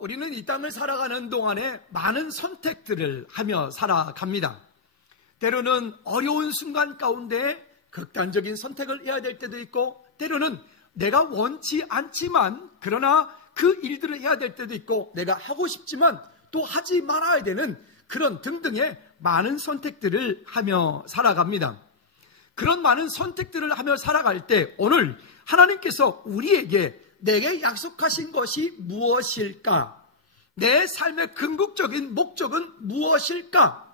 우리는 이 땅을 살아가는 동안에 많은 선택들을 하며 살아갑니다. 때로는 어려운 순간 가운데 극단적인 선택을 해야 될 때도 있고, 때로는 내가 원치 않지만 그러나 그 일들을 해야 될 때도 있고, 내가 하고 싶지만 또 하지 말아야 되는 그런 등등의 많은 선택들을 하며 살아갑니다. 그런 많은 선택들을 하며 살아갈 때 오늘 하나님께서 우리에게 내게 약속하신 것이 무엇일까? 내 삶의 궁극적인 목적은 무엇일까?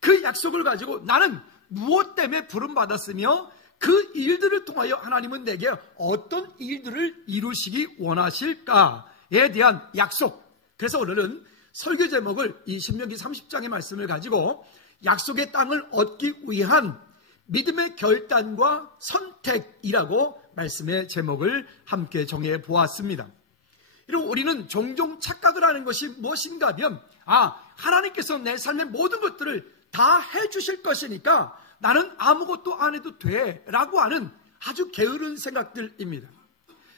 그 약속을 가지고 나는 무엇 때문에 부름받았으며 그 일들을 통하여 하나님은 내게 어떤 일들을 이루시기 원하실까에 대한 약속. 그래서 오늘은 설교 제목을 이 신명기 30장의 말씀을 가지고 약속의 땅을 얻기 위한 믿음의 결단과 선택이라고 말씀의 제목을 함께 정해 보았습니다. 이러고 우리는 종종 착각을 하는 것이 무엇인가 하면, 하나님께서 내 삶의 모든 것들을 다 해주실 것이니까 나는 아무것도 안 해도 돼 라고 하는 아주 게으른 생각들입니다.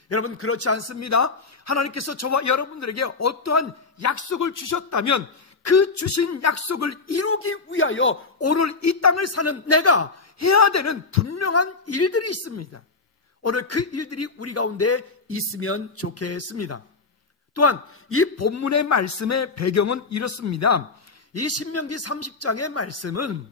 여러분, 그렇지 않습니다. 하나님께서 저와 여러분들에게 어떠한 약속을 주셨다면 그 주신 약속을 이루기 위하여 오늘 이 땅을 사는 내가 해야 되는 분명한 일들이 있습니다. 오늘 그 일들이 우리 가운데 있으면 좋겠습니다. 또한 이 본문의 말씀의 배경은 이렇습니다. 이 신명기 30장의 말씀은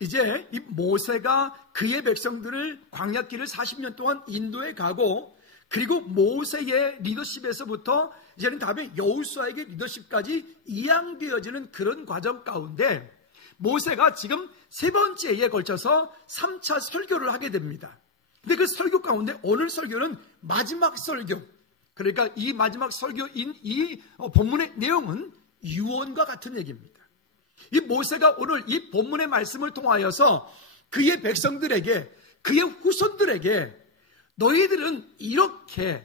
이제 이 모세가 그의 백성들을 광야길을 40년 동안 인도해 가고, 그리고 모세의 리더십에서부터 이제는 다음에 여호수아에게 리더십까지 이양되어지는 그런 과정 가운데 모세가 지금 세 번째에 걸쳐서 3차 설교를 하게 됩니다. 근데 그 설교 가운데 오늘 설교는 마지막 설교. 그러니까 이 마지막 설교인 이 본문의 내용은 유언과 같은 얘기입니다. 이 모세가 오늘 이 본문의 말씀을 통하여서 그의 백성들에게, 그의 후손들에게 너희들은 이렇게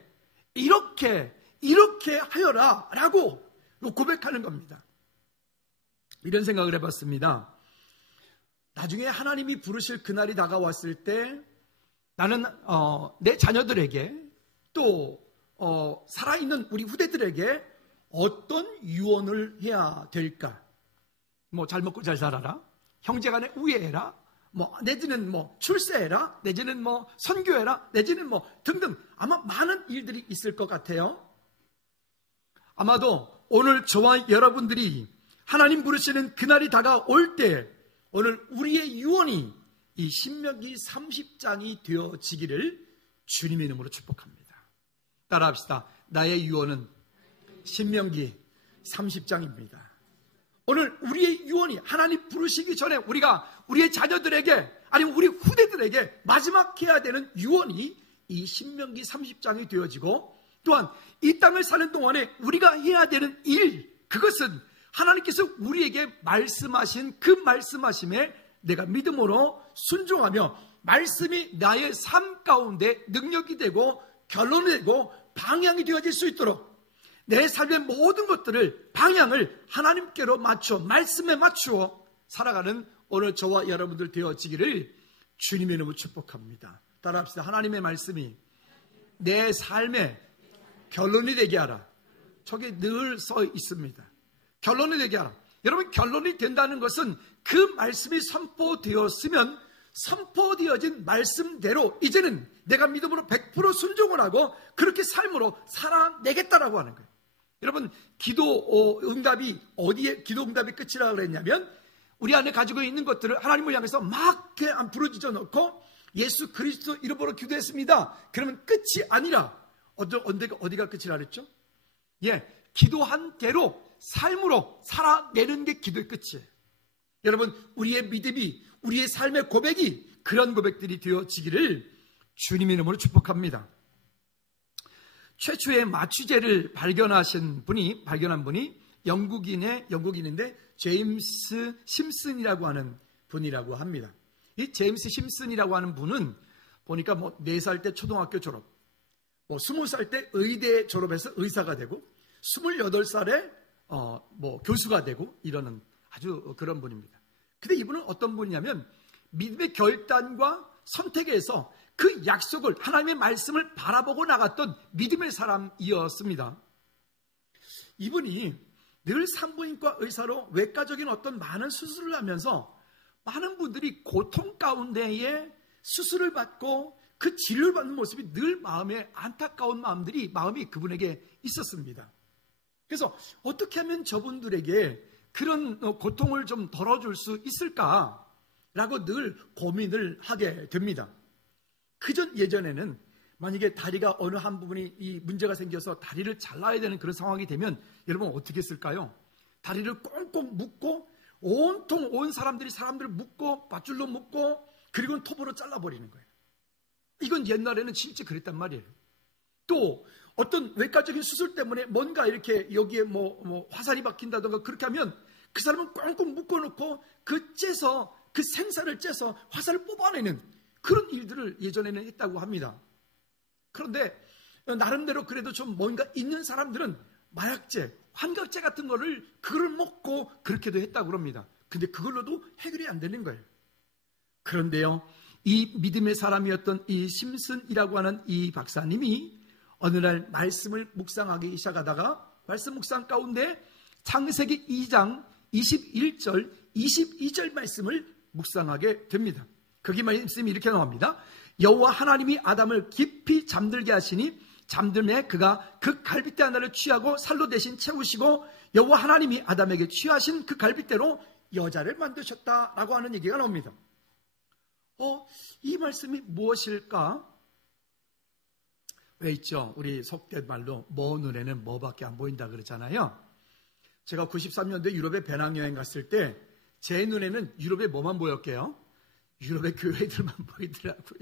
하여라 라고 고백하는 겁니다. 이런 생각을 해봤습니다. 나중에 하나님이 부르실 그날이 다가왔을 때 나는 내 자녀들에게 또 살아있는 우리 후대들에게 어떤 유언을 해야 될까? 잘 먹고 잘 살아라, 형제간에 우애해라, 내지는 출세해라, 내지는 선교해라, 내지는 등등 아마 많은 일들이 있을 것 같아요. 아마도 오늘 저와 여러분들이 하나님 부르시는 그날이 다가올 때 오늘 우리의 유언이 이 신명기 30장이 되어지기를 주님의 이름으로 축복합니다. 따라합시다. 나의 유언은 신명기 30장입니다. 오늘 우리의 유언이 하나님 부르시기 전에 우리가 우리의 자녀들에게 아니면 우리 후대들에게 마지막 해야 되는 유언이 이 신명기 30장이 되어지고, 또한 이 땅을 사는 동안에 우리가 해야 되는 일, 그것은 하나님께서 우리에게 말씀하신 그 말씀하심에 내가 믿음으로 순종하며 말씀이 나의 삶 가운데 능력이 되고 결론이 되고 방향이 되어질 수 있도록 내 삶의 모든 것들을, 방향을 하나님께로 맞춰, 말씀에 맞추어 살아가는 오늘 저와 여러분들 되어지기를 주님의 이름으로 축복합니다. 따라합시다. 하나님의 말씀이 내 삶의 결론이 되게 하라. 저게 늘 써 있습니다. 결론이 되게 하라. 여러분, 결론이 된다는 것은 그 말씀이 선포되었으면 선포되어진 말씀대로 이제는 내가 믿음으로 100% 순종을 하고 그렇게 삶으로 살아내겠다라고 하는 거예요. 여러분, 기도 응답이 어디에 기도 응답이 끝이라고 그랬냐면 우리 안에 가지고 있는 것들을 하나님을 향해서 막 안 부르짖어 놓고 예수 그리스도 이름으로 기도했습니다. 그러면 끝이 아니라 어디가 끝이라 그랬죠? 기도한 대로 삶으로 살아내는 게 기도의 끝이에요. 여러분, 우리의 믿음이, 우리의 삶의 고백이 그런 고백들이 되어지기를 주님의 이름으로 축복합니다. 최초의 마취제를 발견한 분이 영국인인데 제임스 심슨이라고 하는 분이라고 합니다. 이 제임스 심슨이라고 하는 분은 보니까 4살 때 초등학교 졸업, 20살 때 의대 졸업해서 의사가 되고 28살에 교수가 되고 이러는 아주 그런 분입니다. 근데 이분은 어떤 분이냐면 믿음의 결단과 선택에서 그 약속을, 하나님의 말씀을 바라보고 나갔던 믿음의 사람이었습니다. 이분이 늘 산부인과 의사로 외과적인 어떤 많은 수술을 하면서 많은 분들이 고통 가운데에 수술을 받고 그 치료를 받는 모습이 늘 마음에 안타까운 마음이 그분에게 있었습니다. 그래서 어떻게 하면 저분들에게 그런 고통을 좀 덜어줄 수 있을까라고 늘 고민을 하게 됩니다. 그전 예전에는 만약에 다리가 어느 한 부분이 이 문제가 생겨서 다리를 잘라야 되는 그런 상황이 되면 여러분 어떻게 했을까요? 다리를 꽁꽁 묶고 온통 온 사람들을 묶고 밧줄로 묶고 그리고 톱으로 잘라버리는 거예요. 이건 옛날에는 진짜 그랬단 말이에요. 또 어떤 외과적인 수술 때문에 뭔가 이렇게 여기에 뭐 화살이 박힌다던가 그렇게 하면 그 사람은 꽁꽁 묶어놓고 그 생사를 째서 화살을 뽑아내는 그런 일들을 예전에는 했다고 합니다. 그런데 나름대로 그래도 좀 뭔가 있는 사람들은 마약제, 환각제 같은 거를 그걸 먹고 그렇게도 했다고 합니다. 근데 그걸로도 해결이 안 되는 거예요. 그런데요, 이 믿음의 사람이었던 이 심슨이라고 하는 이 박사님이 어느 날 말씀을 묵상하기 시작하다가 말씀 묵상 가운데 창세기 2장 21절, 22절 말씀을 묵상하게 됩니다. 거기 말씀이 이렇게 나옵니다. 여호와 하나님이 아담을 깊이 잠들게 하시니 잠들매 그가 그 갈빗대 하나를 취하고 살로 대신 채우시고 여호와 하나님이 아담에게 취하신 그 갈빗대로 여자를 만드셨다라고 하는 얘기가 나옵니다. 이 말씀이 무엇일까? 왜 있죠? 우리 속된 말로 먼 눈에는 뭐밖에 안 보인다 그러잖아요. 제가 93년도에 유럽에 배낭여행 갔을 때 제 눈에는 유럽에 뭐만 보였게요? 유럽의 교회들만 보이더라고요.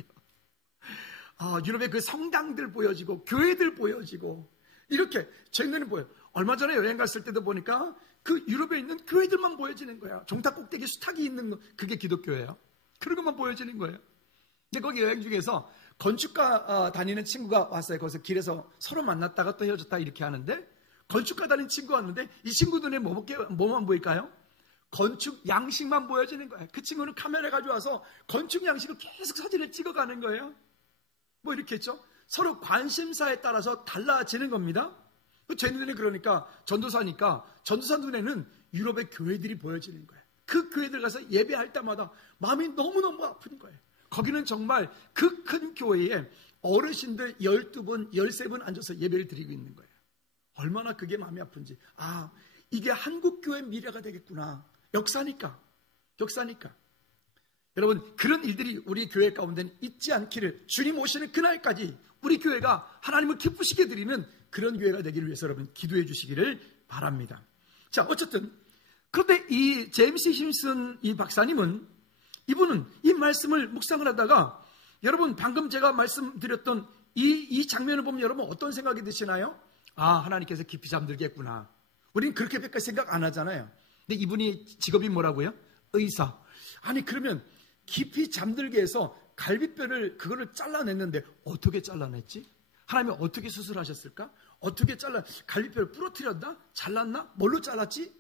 유럽의 그 성당들 보여지고 교회들 보여지고 이렇게 제 눈에 보여요. 얼마 전에 여행 갔을 때도 보니까 그 유럽에 있는 교회들만 보여지는 거야. 종탑 꼭대기 수탉이 있는 거, 그게 기독교예요. 그런 것만 보여지는 거예요. 근데 거기 여행 중에서 건축가 다니는 친구가 왔어요. 거기서 길에서 서로 만났다가 또 헤어졌다 이렇게 하는데 건축가 다니는 친구가 왔는데 이 친구 눈에 뭐만 보일까요? 건축 양식만 보여지는 거예요. 그 친구는 카메라 가져와서 건축 양식을 계속 사진을 찍어가는 거예요. 뭐 이렇게 했죠. 서로 관심사에 따라서 달라지는 겁니다. 제 눈에 그러니까 전도사니까 전도사 눈에는 유럽의 교회들이 보여지는 거예요. 그 교회들 가서 예배할 때마다 마음이 너무너무 아픈 거예요. 거기는 정말 그 큰 교회에 어르신들 12분, 13분 앉아서 예배를 드리고 있는 거예요. 얼마나 그게 마음이 아픈지. 이게 한국교회 미래가 되겠구나. 역사니까. 여러분, 그런 일들이 우리 교회 가운데는 있지 않기를 주님 오시는 그날까지 우리 교회가 하나님을 기쁘시게 드리는 그런 교회가 되기를 위해서 여러분 기도해 주시기를 바랍니다. 자, 어쨌든 그런데 이 제임스 심슨 이 박사님은 이분은 이 말씀을 묵상을 하다가 여러분 방금 제가 말씀드렸던 이 장면을 보면 여러분 어떤 생각이 드시나요? 하나님께서 깊이 잠들겠구나. 우리는 그렇게밖에 생각 안 하잖아요. 근데 이분이 직업이 뭐라고요? 의사. 아니 그러면 깊이 잠들게 해서 갈비뼈를 그거를 잘라냈는데 어떻게 잘라냈지? 하나님이 어떻게 수술하셨을까? 어떻게 갈비뼈를 부러뜨렸나? 잘랐나? 뭘로 잘랐지?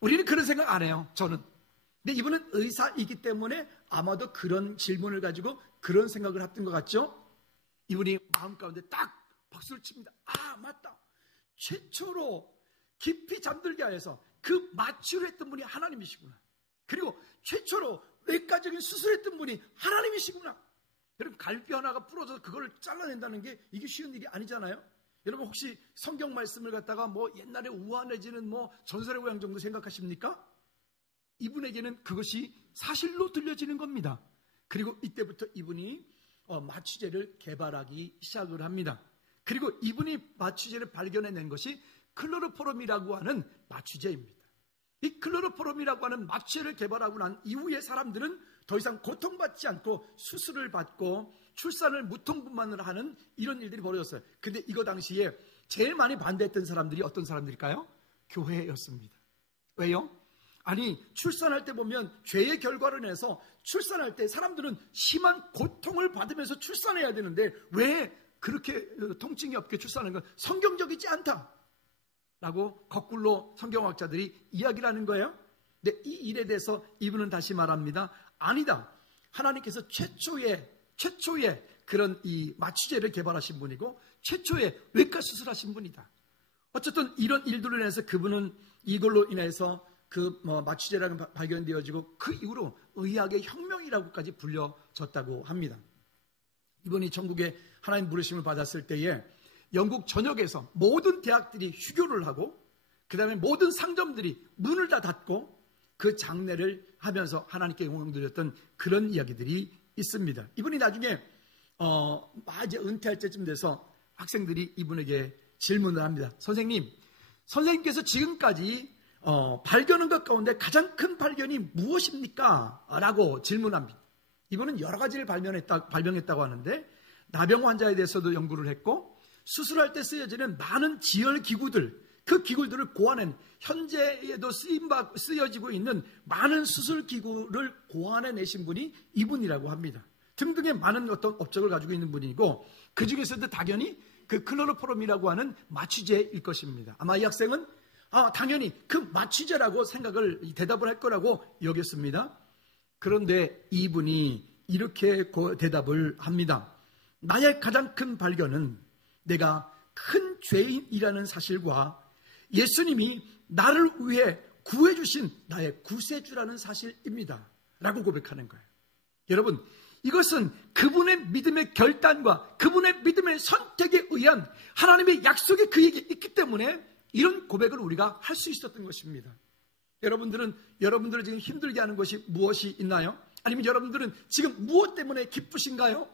우리는 그런 생각 안 해요. 저는. 근데 이분은 의사이기 때문에 아마도 그런 질문을 가지고 그런 생각을 했던 것 같죠? 이분이 마음 가운데 딱 박수를 칩니다. 맞다. 최초로 깊이 잠들게 하여서 그 마취를 했던 분이 하나님이시구나. 그리고 최초로 외과적인 수술했던 분이 하나님이시구나. 여러분 갈비 하나가 부러져서 그걸 잘라낸다는 게 이게 쉬운 일이 아니잖아요. 여러분 혹시 성경 말씀을 갖다가 옛날에 우아해지는 전설의 고향 정도 생각하십니까? 이분에게는 그것이 사실로 들려지는 겁니다. 그리고 이때부터 이분이 마취제를 개발하기 시작을 합니다. 그리고 이분이 마취제를 발견해낸 것이 클로로포름이라고 하는 마취제입니다. 이 클로로포름이라고 하는 마취제를 개발하고 난 이후에 사람들은 더 이상 고통받지 않고 수술을 받고 출산을 무통분만을 하는 이런 일들이 벌어졌어요. 근데 이거 당시에 제일 많이 반대했던 사람들이 어떤 사람들일까요? 교회였습니다. 왜요? 아니 출산할 때 보면 죄의 결과로 인해서 출산할 때 사람들은 심한 고통을 받으면서 출산해야 되는데 왜 그렇게 통증이 없게 출산하는 건 성경적이지 않다 라고 거꾸로 성경학자들이 이야기를 하는 거예요. 근데 이 일에 대해서 이분은 다시 말합니다. 아니다. 하나님께서 최초의 그런 이 마취제를 개발하신 분이고 최초의 외과 수술하신 분이다. 어쨌든 이런 일들로 인해서 그분은 이걸로 인해서 마취제라는 발견되어지고 그 이후로 의학의 혁명이라고까지 불려졌다고 합니다. 이분이 전국에 하나님 부르심을 받았을 때에 영국 전역에서 모든 대학들이 휴교를 하고 그 다음에 모든 상점들이 문을 다 닫고 그 장례를 하면서 하나님께 영광 드렸던 그런 이야기들이 있습니다. 이분이 나중에 이제 은퇴할 때쯤 돼서 학생들이 이분에게 질문을 합니다. 선생님께서 지금까지 발견한 것 가운데 가장 큰 발견이 무엇입니까? 라고 질문합니다. 이분은 여러 가지를 발명했다고 하는데 나병 환자에 대해서도 연구를 했고 수술할 때 쓰여지는 많은 지혈 기구들, 그 기구들을 고안한 현재에도 쓰여지고 있는 많은 수술 기구를 고안해내신 분이 이분이라고 합니다. 등등의 많은 어떤 업적을 가지고 있는 분이고 그 중에서도 당연히 그 클로로포름이라고 하는 마취제일 것입니다. 아마 이 학생은 당연히 그 마취제라고 대답을 할 거라고 여겼습니다. 그런데 이분이 이렇게 대답을 합니다. 나의 가장 큰 발견은 내가 큰 죄인이라는 사실과 예수님이 나를 위해 구해주신 나의 구세주라는 사실입니다. 라고 고백하는 거예요. 여러분, 이것은 그분의 믿음의 결단과 그분의 믿음의 선택에 의한 하나님의 약속이 그에게 있기 때문에 이런 고백을 우리가 할 수 있었던 것입니다. 여러분들을 지금 힘들게 하는 것이 무엇이 있나요? 아니면 여러분들은 지금 무엇 때문에 기쁘신가요?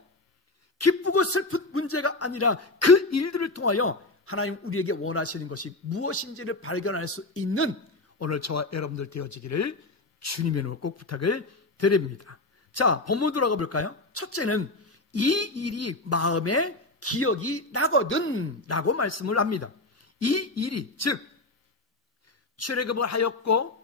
기쁘고 슬픈 문제가 아니라 그 일들을 통하여 하나님 우리에게 원하시는 것이 무엇인지를 발견할 수 있는 오늘 저와 여러분들 되어지기를 주님의 이름으로 꼭 부탁을 드립니다. 자, 본문 돌아가 볼까요? 첫째는 이 일이 마음에 기억이 나거든 라고 말씀을 합니다. 이 일이 즉 출애굽을 하였고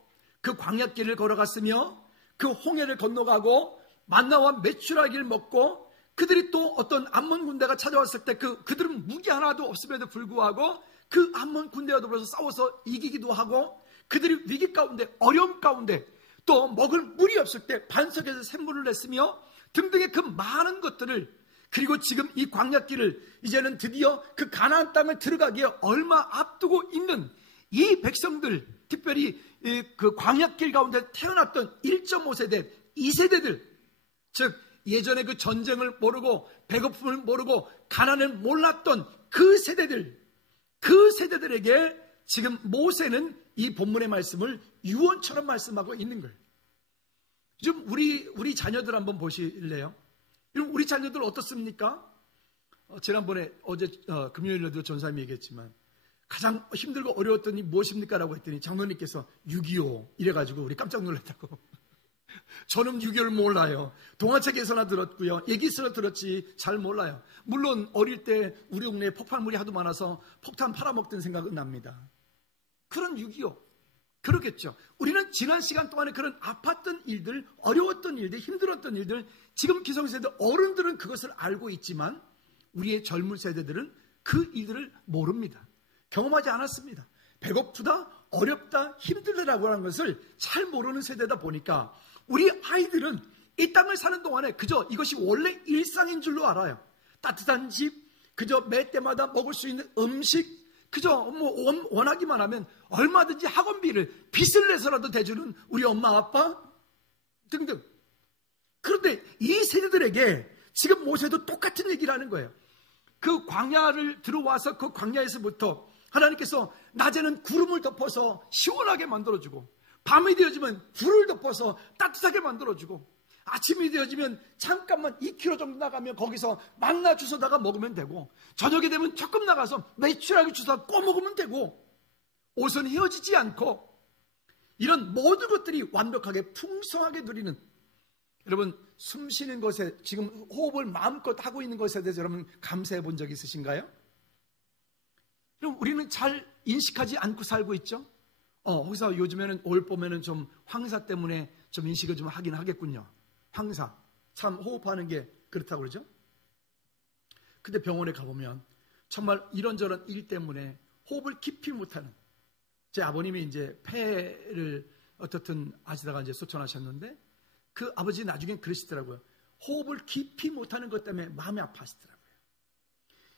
그 광야길을 걸어갔으며 그 홍해를 건너가고 만나와 메추라기를 먹고 그들이 또 어떤 암몬 군대가 찾아왔을 때 그들은 무기 하나도 없음에도 불구하고 그 암몬 군대와 더불어서 싸워서 이기기도 하고 그들이 위기 가운데 어려움 가운데 또 먹을 물이 없을 때 반석에서 샘물을 냈으며 등등의 그 많은 것들을 그리고 지금 이 광야길을 이제는 드디어 그 가나안 땅을 들어가기에 얼마 앞두고 있는 이 백성들 특별히 그 광야길 가운데 태어났던 1.5세대 2세대들 즉 예전에 그 전쟁을 모르고 배고픔을 모르고 가난을 몰랐던 그 세대들에게 지금 모세는 이 본문의 말씀을 유언처럼 말씀하고 있는 거예요. 좀 우리 자녀들 한번 보실래요? 우리 자녀들 어떻습니까? 지난번에 어제 금요일에도 전사님이 얘기했지만 가장 힘들고 어려웠던 일이 무엇입니까? 라고 했더니 장로님께서 6.25 이래가지고 우리 깜짝 놀랐다고. 저는 6.25를 몰라요. 동화책에서나 들었고요. 얘기에서 들었지 잘 몰라요. 물론 어릴 때 우리 동네에 폭발물이 하도 많아서 폭탄 팔아먹던 생각은 납니다. 그런 6.25 그렇겠죠. 우리는 지난 시간 동안에 그런 아팠던 일들, 어려웠던 일들, 힘들었던 일들 지금 기성세대 어른들은 그것을 알고 있지만 우리의 젊은 세대들은 그 일들을 모릅니다. 경험하지 않았습니다. 배고프다, 어렵다, 힘들다라고 하는 것을 잘 모르는 세대다 보니까 우리 아이들은 이 땅을 사는 동안에 그저 이것이 원래 일상인 줄로 알아요. 따뜻한 집, 그저 매 때마다 먹을 수 있는 음식, 그저 원하기만 하면 얼마든지 학원비를 빚을 내서라도 대주는 우리 엄마 아빠 등등. 그런데 이 세대들에게 지금 모세도 똑같은 얘기를 하는 거예요. 그 광야를 들어와서 그 광야에서부터 하나님께서 낮에는 구름을 덮어서 시원하게 만들어주고 밤이 되어지면 불을 덮어서 따뜻하게 만들어주고 아침이 되어지면 잠깐만 2km 정도 나가면 거기서 만나 주워다가 먹으면 되고 저녁에 되면 조금 나가서 메추라기 주워다 꺼 먹으면 되고 옷은 헤어지지 않고 이런 모든 것들이 완벽하게 풍성하게 누리는 여러분 숨 쉬는 것에 지금 호흡을 마음껏 하고 있는 것에 대해서 여러분 감사해 본 적 있으신가요? 그럼 우리는 잘 인식하지 않고 살고 있죠? 거기서 요즘에는 올 봄에는 좀 황사 때문에 좀 인식을 좀 하긴 하겠군요. 황사. 참 호흡하는 게 그렇다고 그러죠? 근데 병원에 가보면 정말 이런저런 일 때문에 호흡을 깊이 못하는 제 아버님이 이제 폐를 어떻든 하시다가 이제 소천하셨는데 그 아버지 나중엔 그러시더라고요. 호흡을 깊이 못하는 것 때문에 마음이 아파하시더라고요.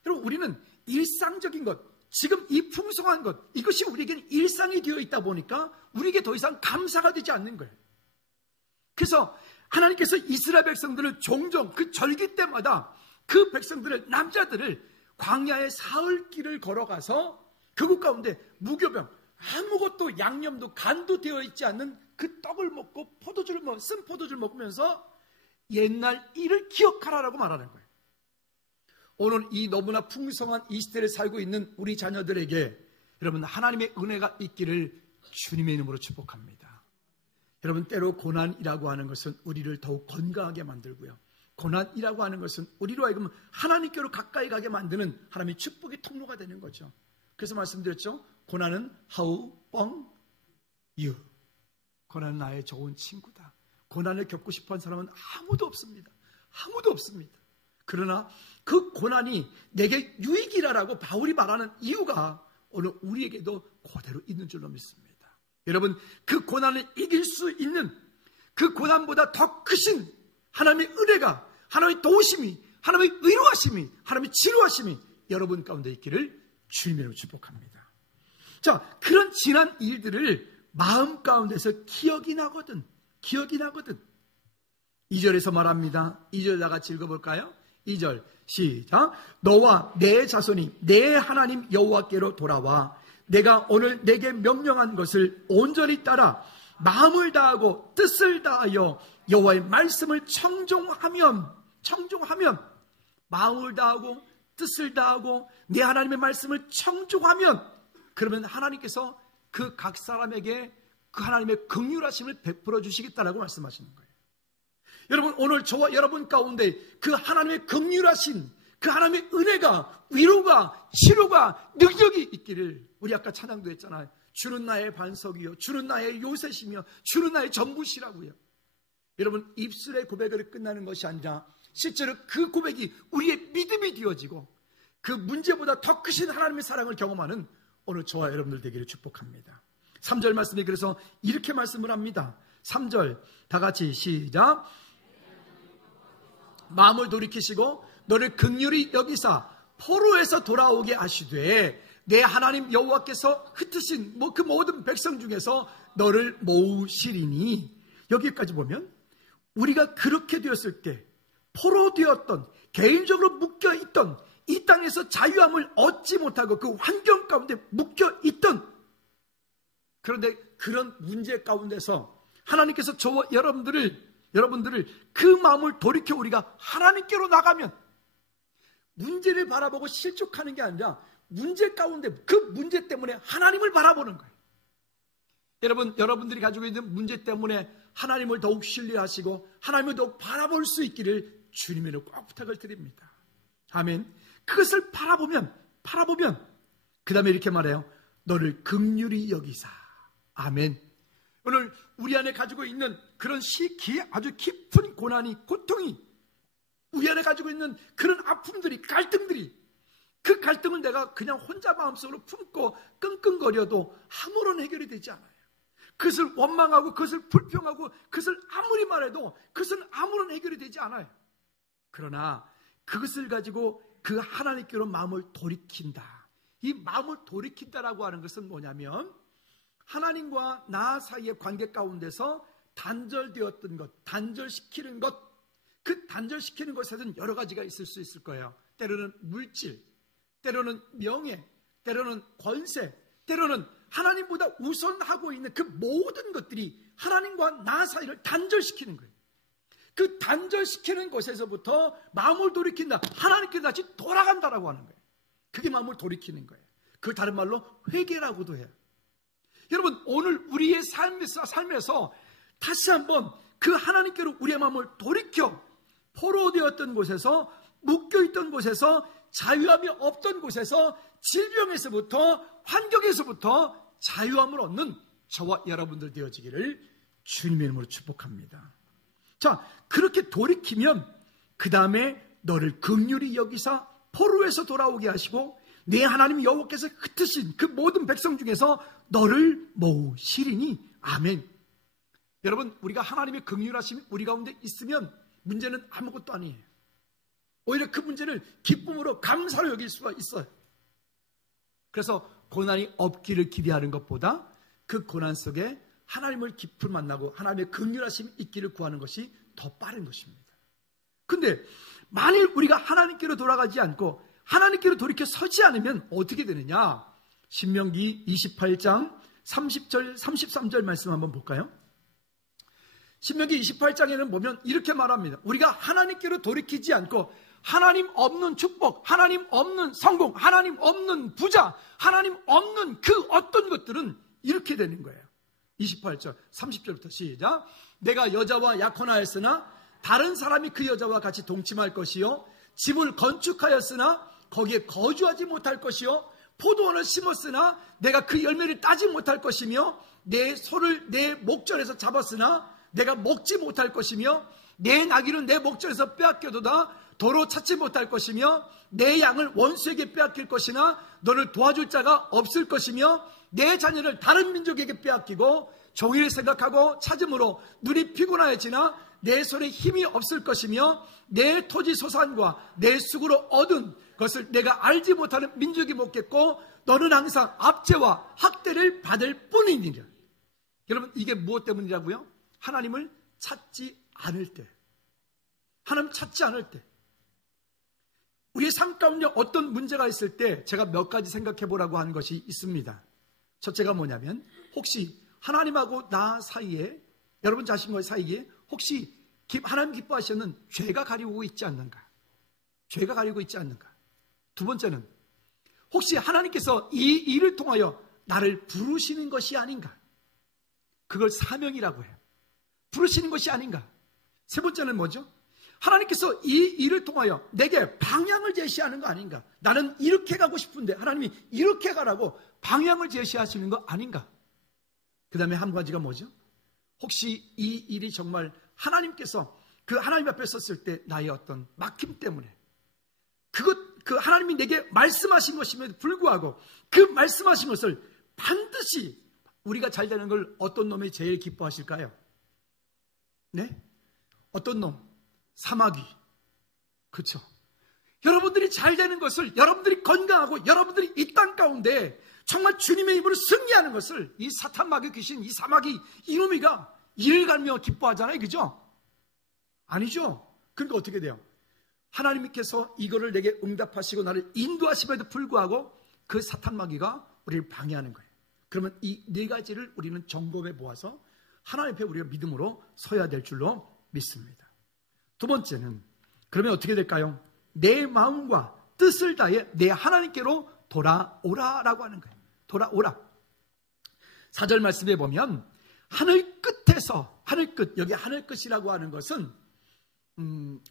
여러분 우리는 일상적인 것 지금 이 풍성한 것, 이것이 우리에게는 일상이 되어 있다 보니까 우리에게 더 이상 감사가 되지 않는 거예요. 그래서 하나님께서 이스라엘 백성들을 종종 그 절기 때마다 그 백성들을, 남자들을 광야의 사흘 길을 걸어가서 그곳 가운데 무교병, 아무것도 양념도 간도 되어 있지 않는 그 떡을 먹고 쓴 포도주를 먹으면서 옛날 일을 기억하라라고 말하는 거예요. 오늘 이 너무나 풍성한 이 시대를 살고 있는 우리 자녀들에게 여러분, 하나님의 은혜가 있기를 주님의 이름으로 축복합니다. 여러분, 때로 고난이라고 하는 것은 우리를 더욱 건강하게 만들고요, 고난이라고 하는 것은 우리로 하여금 하나님께로 가까이 가게 만드는 하나님의 축복의 통로가 되는 거죠. 그래서 말씀드렸죠. 고난은 how 뻥 you. 고난은 나의 좋은 친구다. 고난을 겪고 싶어하는 사람은 아무도 없습니다. 아무도 없습니다. 그러나 그 고난이 내게 유익이라고 바울이 말하는 이유가 오늘 우리에게도 그대로 있는 줄로 믿습니다. 여러분, 그 고난을 이길 수 있는, 그 고난보다 더 크신 하나님의 은혜가, 하나님의 도우심이, 하나님의 위로하심이, 하나님의 치료하심이 여러분 가운데 있기를 주님으로 축복합니다. 자, 그런 지난 일들을 마음 가운데서 기억이 나거든. 2절에서 말합니다. 2절 다 같이 읽어볼까요? 2절 시작. 너와 내 자손이 내 하나님 여호와께로 돌아와 내가 오늘 내게 명령한 것을 온전히 따라 마음을 다하고 뜻을 다하여 여호와의 말씀을 청종하면 마음을 다하고 뜻을 다하고 내 하나님의 말씀을 청종하면, 그러면 하나님께서 그 각 사람에게 그 하나님의 긍휼하심을 베풀어 주시겠다라고 말씀하시는 거예요. 여러분, 오늘 저와 여러분 가운데 그 하나님의 긍휼하신, 그 하나님의 은혜가, 위로가, 치료가, 능력이 있기를, 우리 아까 찬양도 했잖아요. 주는 나의 반석이요, 주는 나의 요새시며 주는 나의 전부시라고요. 여러분, 입술의 고백으로 끝나는 것이 아니라 실제로 그 고백이 우리의 믿음이 되어지고 그 문제보다 더 크신 하나님의 사랑을 경험하는 오늘 저와 여러분들 되기를 축복합니다. 3절 말씀에 그래서 이렇게 말씀을 합니다. 3절 다 같이 시작. 마음을 돌이키시고 너를 긍휼히 여기사 포로에서 돌아오게 하시되 내 하나님 여호와께서 흩으신 그 모든 백성 중에서 너를 모으시리니, 여기까지 보면 우리가 그렇게 되었을 때 포로 되었던, 개인적으로 묶여있던, 이 땅에서 자유함을 얻지 못하고 그 환경 가운데 묶여있던, 그런데 그런 문제 가운데서 하나님께서 저와 여러분들을 그 마음을 돌이켜 우리가 하나님께로 나가면, 문제를 바라보고 실족하는 게 아니라 문제 가운데 그 문제 때문에 하나님을 바라보는 거예요. 여러분들이 가지고 있는 문제 때문에 하나님을 더욱 신뢰하시고 하나님을 더욱 바라볼 수 있기를 주님으로 꼭 부탁을 드립니다. 아멘. 그것을 바라보면 그 다음에 이렇게 말해요. 너를 긍휼히 여기사. 아멘. 오늘 우리 안에 가지고 있는 그런 아주 깊은 고난이, 고통이, 우리 안에 가지고 있는 그런 아픔들이, 갈등들이, 그 갈등을 내가 그냥 혼자 마음속으로 품고 끙끙거려도 아무런 해결이 되지 않아요. 그것을 원망하고 그것을 불평하고 그것을 아무리 말해도 그것은 아무런 해결이 되지 않아요. 그러나 그것을 가지고 그 하나님께로 마음을 돌이킨다. 이 마음을 돌이킨다라고 하는 것은 뭐냐면, 하나님과 나 사이의 관계 가운데서 단절되었던 것, 단절시키는 것, 그 단절시키는 것에는 여러 가지가 있을 수 있을 거예요. 때로는 물질, 때로는 명예, 때로는 권세, 때로는 하나님보다 우선하고 있는 그 모든 것들이 하나님과 나 사이를 단절시키는 거예요. 그 단절시키는 것에서부터 마음을 돌이킨다, 하나님께 다시 돌아간다라고 하는 거예요. 그게 마음을 돌이키는 거예요. 그 다른 말로 회개라고도 해요. 여러분, 오늘 우리의 삶에서 다시 한번 그 하나님께로 우리의 마음을 돌이켜 포로되었던 곳에서, 묶여있던 곳에서, 자유함이 없던 곳에서, 질병에서부터, 환경에서부터 자유함을 얻는 저와 여러분들 되어지기를 주님의 이름으로 축복합니다. 자, 그렇게 돌이키면 그 다음에 너를 긍휼히 여기사 포로에서 돌아오게 하시고 내 하나님 여호와께서 흩으신 그 모든 백성 중에서 너를 모으시리니. 아멘. 여러분, 우리가 하나님의 긍휼하심이 우리 가운데 있으면 문제는 아무것도 아니에요. 오히려 그 문제를 기쁨으로, 감사로 여길 수가 있어요. 그래서 고난이 없기를 기대하는 것보다 그 고난 속에 하나님을 깊이 만나고 하나님의 긍휼하심이 있기를 구하는 것이 더 빠른 것입니다. 근데 만일 우리가 하나님께로 돌아가지 않고 하나님께로 돌이켜 서지 않으면 어떻게 되느냐? 신명기 28장 30절 33절 말씀 한번 볼까요? 신명기 28장에는 보면 이렇게 말합니다. 우리가 하나님께로 돌이키지 않고 하나님 없는 축복, 하나님 없는 성공, 하나님 없는 부자, 하나님 없는 그 어떤 것들은 이렇게 되는 거예요. 28절 30절부터 시작. 내가 여자와 약혼하였으나 다른 사람이 그 여자와 같이 동침할 것이요, 집을 건축하였으나 거기에 거주하지 못할 것이요, 포도원을 심었으나 내가 그 열매를 따지 못할 것이며, 내 소를 내 목전에서 잡았으나 내가 먹지 못할 것이며, 내 나귀는 내 목전에서 빼앗겨도다 도로 찾지 못할 것이며, 내 양을 원수에게 빼앗길 것이나 너를 도와줄 자가 없을 것이며, 내 자녀를 다른 민족에게 빼앗기고 종일 생각하고 찾음으로 눈이 피곤하여지나 내 손에 힘이 없을 것이며, 내 토지 소산과 내 수고로 얻은 것을 내가 알지 못하는 민족이 먹겠고, 너는 항상 압제와 학대를 받을 뿐이니라. 여러분, 이게 무엇 때문이라고요? 하나님을 찾지 않을 때, 하나님 찾지 않을 때, 우리의 삶 가운데 어떤 문제가 있을 때 제가 몇 가지 생각해 보라고 한 것이 있습니다. 첫째가 뭐냐면, 혹시 하나님하고 나 사이에, 여러분 자신과의 사이에 혹시 하나님 기뻐하시는 죄가 가리고 있지 않는가? 죄가 가리고 있지 않는가? 두 번째는, 혹시 하나님께서 이 일을 통하여 나를 부르시는 것이 아닌가? 그걸 사명이라고 해요. 부르시는 것이 아닌가? 세 번째는 뭐죠? 하나님께서 이 일을 통하여 내게 방향을 제시하는 거 아닌가? 나는 이렇게 가고 싶은데 하나님이 이렇게 가라고 방향을 제시하시는 거 아닌가? 그 다음에 한 가지가 뭐죠? 혹시 이 일이 정말 하나님께서 그 하나님 앞에 섰을 때 나의 어떤 막힘 때문에 그 하나님이 내게 말씀하신 것임에도 불구하고 그 말씀하신 것을 반드시 우리가 잘 되는 걸 어떤 놈이 제일 기뻐하실까요? 네? 어떤 놈? 사마귀. 그렇죠? 여러분들이 잘 되는 것을, 여러분들이 건강하고 여러분들이 이 땅 가운데 정말 주님의 힘으로 승리하는 것을 이 사탄 마귀 귀신, 이 사마귀 이놈이가 이를 갈며 기뻐하잖아요. 그죠? 아니죠? 그러니까 어떻게 돼요? 하나님께서 이거를 내게 응답하시고 나를 인도하심에도 불구하고 그 사탄 마귀가 우리를 방해하는 거예요. 그러면 이 네 가지를 우리는 점검해 보아서 하나님 앞에 우리가 믿음으로 서야 될 줄로 믿습니다. 두 번째는, 그러면 어떻게 될까요? 내 마음과 뜻을 다해 내 하나님께로 돌아오라라고 하는 거예요. 돌아오라. 4절 말씀에 보면 하늘 끝에서, 하늘 끝, 여기 하늘 끝이라고 하는 것은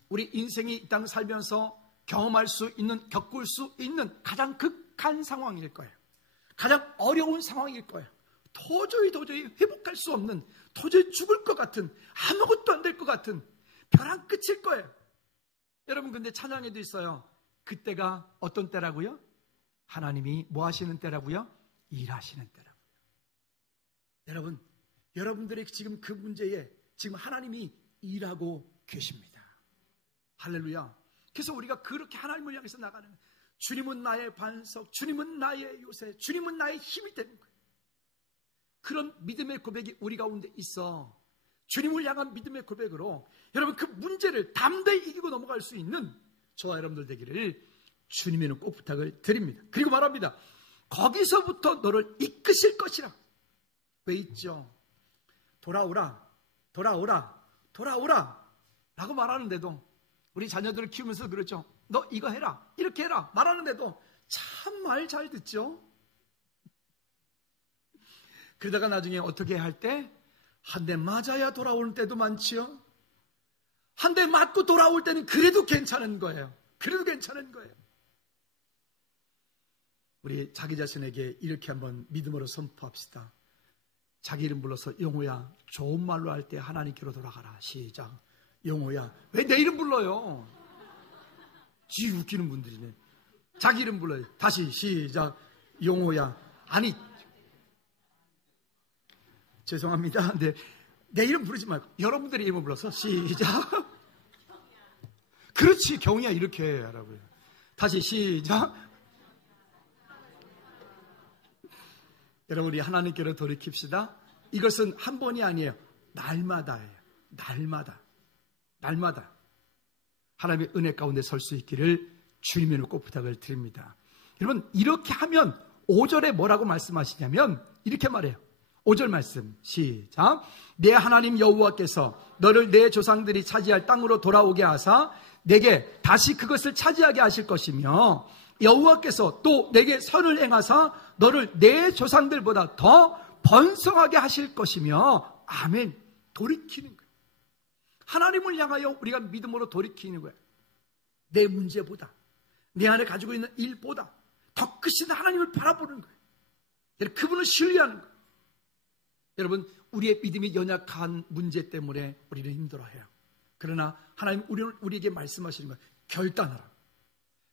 우리 인생이 이 땅을 살면서 경험할 수 있는, 겪을 수 있는 가장 극한 상황일 거예요. 가장 어려운 상황일 거예요. 도저히 회복할 수 없는, 도저히 죽을 것 같은, 아무것도 안 될 것 같은 벼랑 끝일 거예요. 여러분, 근데 찬양에도 있어요. 그때가 어떤 때라고요? 하나님이 뭐 하시는 때라고요? 일하시는 때라고요. 여러분, 여러분들의 지금 그 문제에 지금 하나님이 일하고 계십니다. 할렐루야. 그래서 우리가 그렇게 하나님을 향해서 나가는, 주님은 나의 반석, 주님은 나의 요새, 주님은 나의 힘이 되는 거예요. 그런 믿음의 고백이 우리 가운데 있어 주님을 향한 믿음의 고백으로 여러분 그 문제를 담대히 이기고 넘어갈 수 있는 저와 여러분들 되기를 주님에는 꼭 부탁을 드립니다. 그리고 말합니다. 거기서부터 너를 이끄실 것이라. 왜 있죠? 돌아오라, 돌아오라, 돌아오라 라고 말하는데도, 우리 자녀들을 키우면서 그렇죠. 너 이거 해라, 이렇게 해라 말하는데도 참 말 잘 듣죠. 그러다가 나중에 어떻게 할 때 한 대 맞아야 돌아오는 때도 많지요. 한 대 맞고 돌아올 때는 그래도 괜찮은 거예요. 그래도 괜찮은 거예요. 우리 자기 자신에게 이렇게 한번 믿음으로 선포합시다. 자기 이름 불러서, 영호야, 좋은 말로 할 때 하나님께로 돌아가라. 시작. 영호야. 왜 내 이름 불러요? 지 웃기는 분들이네. 자기 이름 불러요. 다시 시작. 영호야. 아니, 죄송합니다. 근데 내 이름 부르지 말고 여러분들의 이름을 불러서 시작. 그렇지, 경우야 이렇게 하라고요. 다시 시작. 여러분, 우리 하나님께로 돌이킵시다. 이것은 한 번이 아니에요. 날마다예요. 날마다 하나님의 은혜 가운데 설 수 있기를 주님의 이름으로 꼭 부탁을 드립니다. 여러분, 이렇게 하면 5절에 뭐라고 말씀하시냐면 이렇게 말해요. 5절 말씀 시작. 내 하나님 여호와께서 너를 내 조상들이 차지할 땅으로 돌아오게 하사 내게 다시 그것을 차지하게 하실 것이며, 여호와께서 또 내게 선을 행하사 너를 내 조상들보다 더 번성하게 하실 것이며. 아멘. 돌이키는 거예요. 하나님을 향하여 우리가 믿음으로 돌이키는 거예요. 내 문제보다, 내 안에 가지고 있는 일보다 더 크신 하나님을 바라보는 거예요. 그분을 신뢰하는 거예요. 여러분, 우리의 믿음이 연약한 문제 때문에 우리는 힘들어해요. 그러나 하나님 우리에게 말씀하시는 거예요. 결단하라.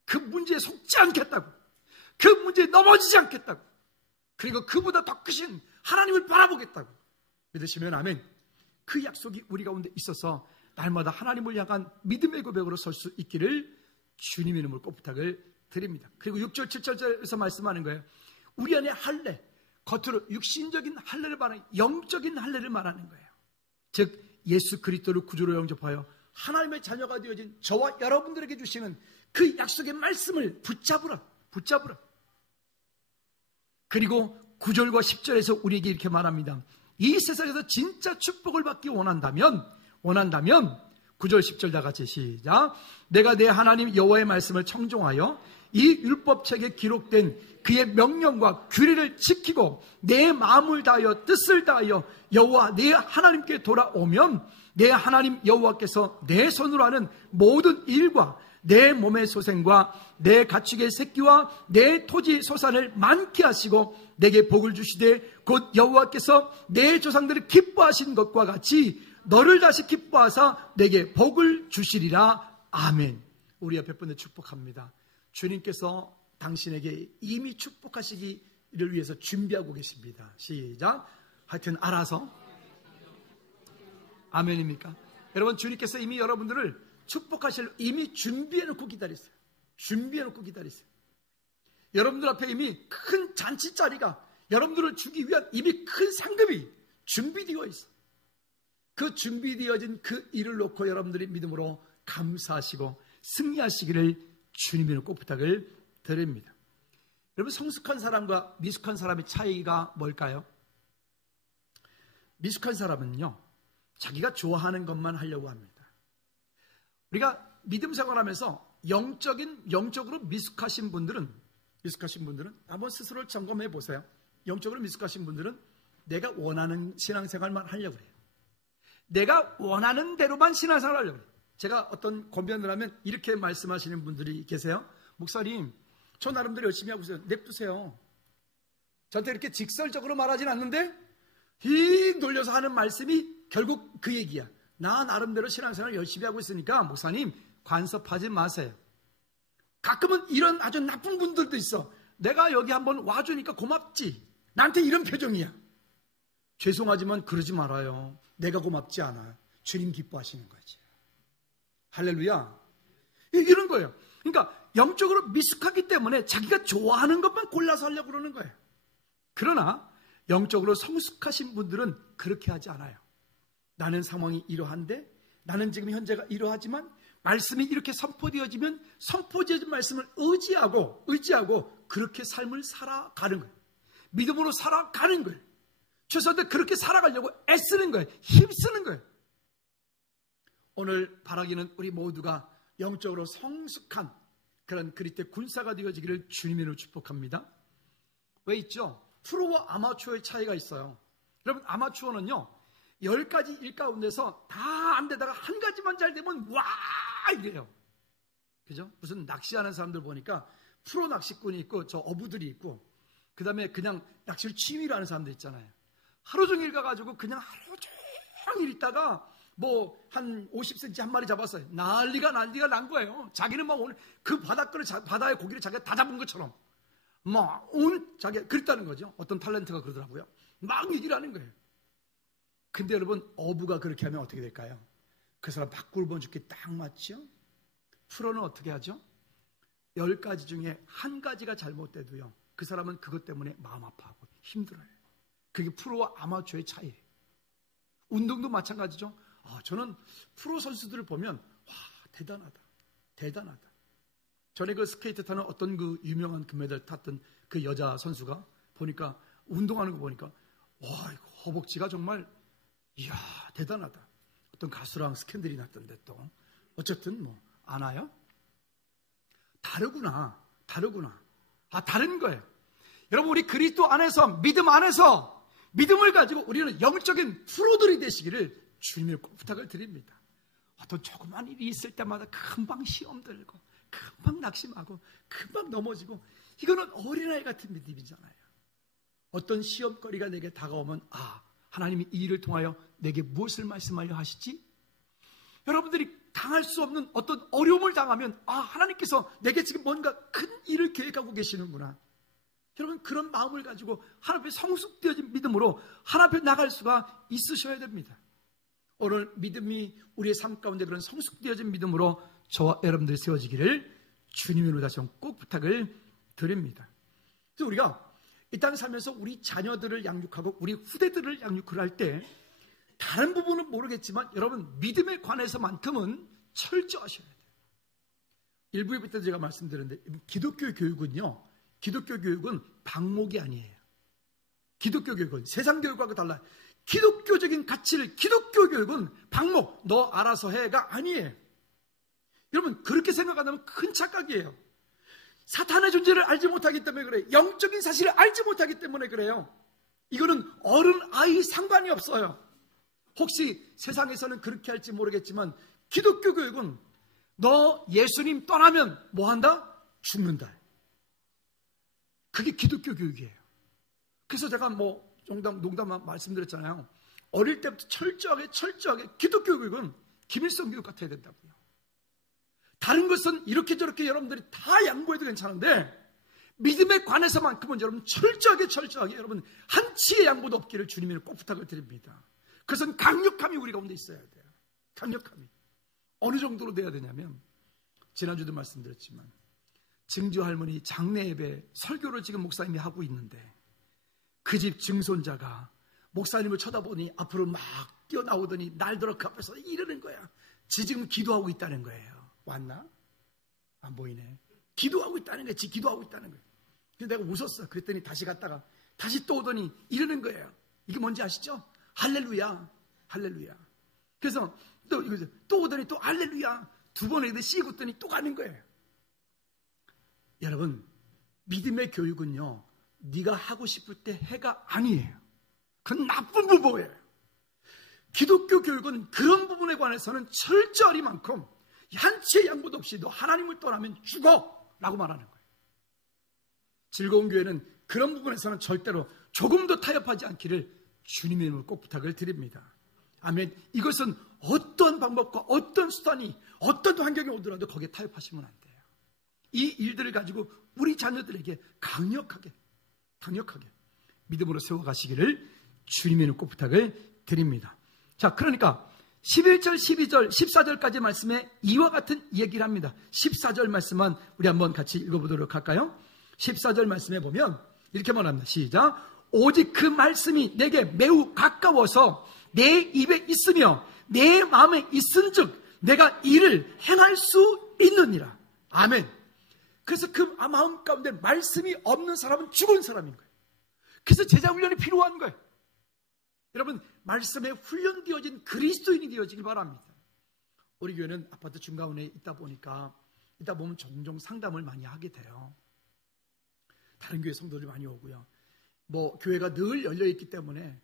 그 문제에 속지 않겠다고, 그 문제에 넘어지지 않겠다고, 그리고 그보다 더 크신 하나님을 바라보겠다고 믿으시면 아멘. 그 약속이 우리 가운데 있어서 날마다 하나님을 향한 믿음의 고백으로 설 수 있기를 주님의 이름으로 꼭 부탁을 드립니다. 그리고 6절 7절에서 말씀하는 거예요. 우리 안에 할례, 겉으로 육신적인 할례를 말하는, 영적인 할례를 말하는 거예요. 즉 예수 그리스도를 구주로 영접하여 하나님의 자녀가 되어진 저와 여러분들에게 주시는 그 약속의 말씀을 붙잡으라. 그리고 9절과 10절에서 우리에게 이렇게 말합니다. 이 세상에서 진짜 축복을 받기 원한다면 9절 10절 다 같이 시작. 내가 내 하나님 여호와의 말씀을 청종하여 이 율법책에 기록된 그의 명령과 규례를 지키고 내 마음을 다하여 뜻을 다하여 여호와 내 하나님께 돌아오면 내 하나님 여호와께서 내 손으로 하는 모든 일과 내 몸의 소생과 내 가축의 새끼와 내 토지 소산을 많게 하시고 내게 복을 주시되 곧 여호와께서 내 조상들을 기뻐하신 것과 같이 너를 다시 기뻐하사 내게 복을 주시리라. 아멘. 우리 옆에 분들 축복합니다. 주님께서 당신에게 이미 축복하시기를 위해서 준비하고 계십니다. 시작. 하여튼 알아서. 아멘입니까? 여러분, 주님께서 이미 여러분들을 축복하실 이미 준비해놓고 기다리세요. 여러분들 앞에 이미 큰 잔치 자리가, 여러분들을 주기 위한 이미 큰 상급이 준비되어 있어요. 그 준비되어진 그 일을 놓고 여러분들이 믿음으로 감사하시고 승리하시기를 주님으로 꼭 부탁을 드립니다. 여러분, 성숙한 사람과 미숙한 사람의 차이가 뭘까요? 미숙한 사람은요, 자기가 좋아하는 것만 하려고 합니다. 우리가 믿음 생활하면서 영적으로 미숙하신 분들은 한번 스스로를 점검해 보세요. 영적으로 미숙하신 분들은 내가 원하는 신앙생활만 하려고 해요. 내가 원하는 대로만 신앙생활을 하려고 해요. 제가 어떤 권변을 하면 이렇게 말씀하시는 분들이 계세요. 목사님, 저 나름대로 열심히 하고 있어요. 냅두세요. 저한테 이렇게 직설적으로 말하진 않는데 휙 돌려서 하는 말씀이 결국 그 얘기야. 나 나름대로 신앙생활을 열심히 하고 있으니까 목사님 간섭하지 마세요. 가끔은 이런 아주 나쁜 분들도 있어. 내가 여기 한번 와주니까 고맙지. 나한테 이런 표정이야. 죄송하지만 그러지 말아요. 내가 고맙지 않아. 주님 기뻐하시는 거지. 할렐루야. 이런 거예요. 그러니까 영적으로 미숙하기 때문에 자기가 좋아하는 것만 골라서 하려고 그러는 거예요. 그러나 영적으로 성숙하신 분들은 그렇게 하지 않아요. 나는 상황이 이러한데, 나는 지금 현재가 이러하지만 말씀이 이렇게 선포되어지면 선포되어진 말씀을 의지하고 그렇게 삶을 살아가는 거예요. 믿음으로 살아가는 거예요. 최소한 그렇게 살아가려고 애쓰는 거예요. 힘쓰는 거예요. 오늘 바라기는 우리 모두가 영적으로 성숙한 그런 그리스도의 군사가 되어지기를 주님으로 축복합니다. 왜 있죠? 프로와 아마추어의 차이가 있어요. 여러분, 아마추어는요 10가지 일 가운데서 다 안 되다가 한 가지만 잘 되면 와 이래요. 그죠? 무슨 낚시하는 사람들 보니까 프로 낚시꾼이 있고 저 어부들이 있고, 그 다음에 그냥 낚시를 취미로 하는 사람들 있잖아요. 하루 종일 가가지고 그냥 하루 종일 있다가 뭐 한 50cm 한 마리 잡았어요. 난리가 난 거예요. 자기는 막 오늘 그 바다의 고기를 자기가 다 잡은 것처럼 막 오늘 자기가 그랬다는 거죠. 어떤 탤런트가 그러더라고요. 막 얘기를 하는 거예요. 근데 여러분, 어부가 그렇게 하면 어떻게 될까요? 그 사람 바꿀번 죽기 딱 맞죠? 프로는 어떻게 하죠? 10가지 중에 한 가지가 잘못돼도요 그 사람은 그것 때문에 마음 아파하고 힘들어요. 그게 프로와 아마추어의 차이예요. 운동도 마찬가지죠. 저는 프로 선수들을 보면 와, 대단하다. 대단하다. 전에 그 스케이트 타는 어떤 그 유명한 금메달 탔던 그 여자 선수가 보니까 운동하는 거 보니까 와, 이거 허벅지가 정말 이야, 대단하다. 어떤 가수랑 스캔들이 났던데 또 어쨌든 뭐 아나요? 다르구나. 다른 거예요. 여러분, 우리 그리스도 안에서 믿음 안에서 믿음을 가지고 우리는 영적인 프로들이 되시기를 주님의 꼭 부탁을 드립니다. 어떤 조그만 일이 있을 때마다 금방 시험 들고 금방 낙심하고 금방 넘어지고 이거는 어린아이 같은 믿음이잖아요. 어떤 시험거리가 내게 다가오면 하나님이 이 일을 통하여 내게 무엇을 말씀하려 하시지? 여러분들이 당할 수 없는 어떤 어려움을 당하면 하나님께서 내게 지금 뭔가 큰 일을 계획하고 계시는구나. 여러분, 그런 마음을 가지고 하나님 앞에 성숙되어진 믿음으로 하나님 앞에 나갈 수가 있으셔야 됩니다. 오늘 믿음이 우리의 삶 가운데 그런 성숙되어진 믿음으로 저와 여러분들이 세워지기를 주님으로 다시 한번 꼭 부탁을 드립니다. 그래서 우리가 이 땅 살면서 우리 자녀들을 양육하고 우리 후대들을 양육을 할 때 다른 부분은 모르겠지만 여러분, 믿음에 관해서만큼은 철저하셔야 돼요. 일부 예배 때 제가 말씀드렸는데 기독교 교육은요, 기독교 교육은 방목이 아니에요. 기독교 교육은 세상 교육과 달라요. 기독교적인 가치를, 기독교 교육은 방목, 너 알아서 해가 아니에요. 여러분, 그렇게 생각한다면 큰 착각이에요. 사탄의 존재를 알지 못하기 때문에 그래요. 영적인 사실을 알지 못하기 때문에 그래요. 이거는 어른 아이 상관이 없어요. 혹시 세상에서는 그렇게 할지 모르겠지만 기독교 교육은 너 예수님 떠나면 뭐 한다? 죽는다. 그게 기독교 교육이에요. 그래서 제가 농담 말씀드렸잖아요. 어릴 때부터 철저하게 기독교 교육은 김일성 교육 같아야 된다고요. 다른 것은 이렇게 저렇게 여러분들이 다 양보해도 괜찮은데 믿음에 관해서만큼은 여러분 철저하게 여러분 한치의 양보도 없기를 주님이 꼭 부탁을 드립니다. 그것은 강력함이 우리 가운데 있어야 돼요. 강력함이. 어느 정도로 돼야 되냐면 지난주도 말씀드렸지만 증조 할머니 장례 예배 설교를 지금 목사님이 하고 있는데 그 집 증손자가 목사님을 쳐다보니 앞으로 막 뛰어나오더니 날더러 그 앞에서 이러는 거야. 지 지금 기도하고 있다는 거예요. 왔나? 안 보이네. 기도하고 있다는 거야. 지 기도하고 있다는 거야. 그래서 내가 웃었어. 그랬더니 다시 갔다가 다시 또 오더니 이러는 거예요. 이게 뭔지 아시죠? 할렐루야. 그래서 또 오더니 또 할렐루야. 두 번 애들 씨 웃더니 또 가는 거예요. 여러분, 믿음의 교육은요, 네가 하고 싶을 때 해가 아니에요. 그건 나쁜 부모예요. 기독교 교육은 그런 부분에 관해서는 철저하리만큼 한치의 양보도 없이 너 하나님을 떠나면 죽어! 라고 말하는 거예요. 즐거운 교회는 그런 부분에서는 절대로 조금도 타협하지 않기를 주님의 이름으로 꼭 부탁을 드립니다. 아멘. 이것은 어떤 방법과 어떤 수단이 어떤 환경이 오더라도 거기에 타협하시면 안 돼요. 이 일들을 가지고 우리 자녀들에게 강력하게 믿음으로 세워가시기를 주님의 이름으로 꼭 부탁을 드립니다. 자, 그러니까 11절, 12절, 14절까지 말씀에 이와 같은 얘기를 합니다. 14절 말씀만 우리 한번 같이 읽어보도록 할까요? 14절 말씀에 보면 이렇게 말합니다. 시작. 오직 그 말씀이 내게 매우 가까워서 내 입에 있으며 내 마음에 있은즉 내가 이를 행할 수 있느니라. 아멘. 그래서 그 마음 가운데 말씀이 없는 사람은 죽은 사람인 거예요. 그래서 제자훈련이 필요한 거예요. 여러분, 말씀에 훈련되어진 그리스도인이 되어지길 바랍니다. 우리 교회는 아파트 중가운에 있다 보니까 있다 보면 종종 상담을 많이 하게 돼요. 다른 교회 성도들이 많이 오고요. 교회가 늘 열려있기 때문에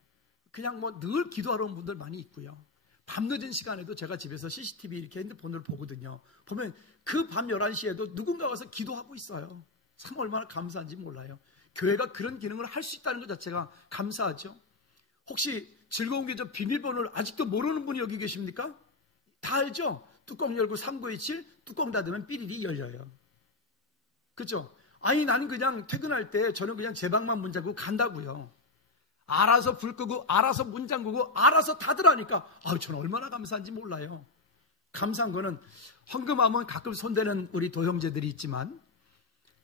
그냥 늘 기도하러 온 분들 많이 있고요. 밤늦은 시간에도 제가 집에서 CCTV 이렇게 핸드폰으로 보거든요. 보면 그 밤 11시에도 누군가 와서 기도하고 있어요. 참 얼마나 감사한지 몰라요. 교회가 그런 기능을 할 수 있다는 것 자체가 감사하죠. 혹시 즐거운 교회 비밀번호를 아직도 모르는 분이 여기 계십니까? 다 알죠? 뚜껑 열고 3927 뚜껑 닫으면 삐리리 열려요. 그렇죠? 아니, 나는 그냥 퇴근할 때 저는 그냥 제 방만 문 잠그고 간다고요. 알아서 불 끄고 알아서 문 잠그고 알아서 닫으라니까 저는 얼마나 감사한지 몰라요. 감사한 거는 헌금하면 가끔 손대는 우리 도형제들이 있지만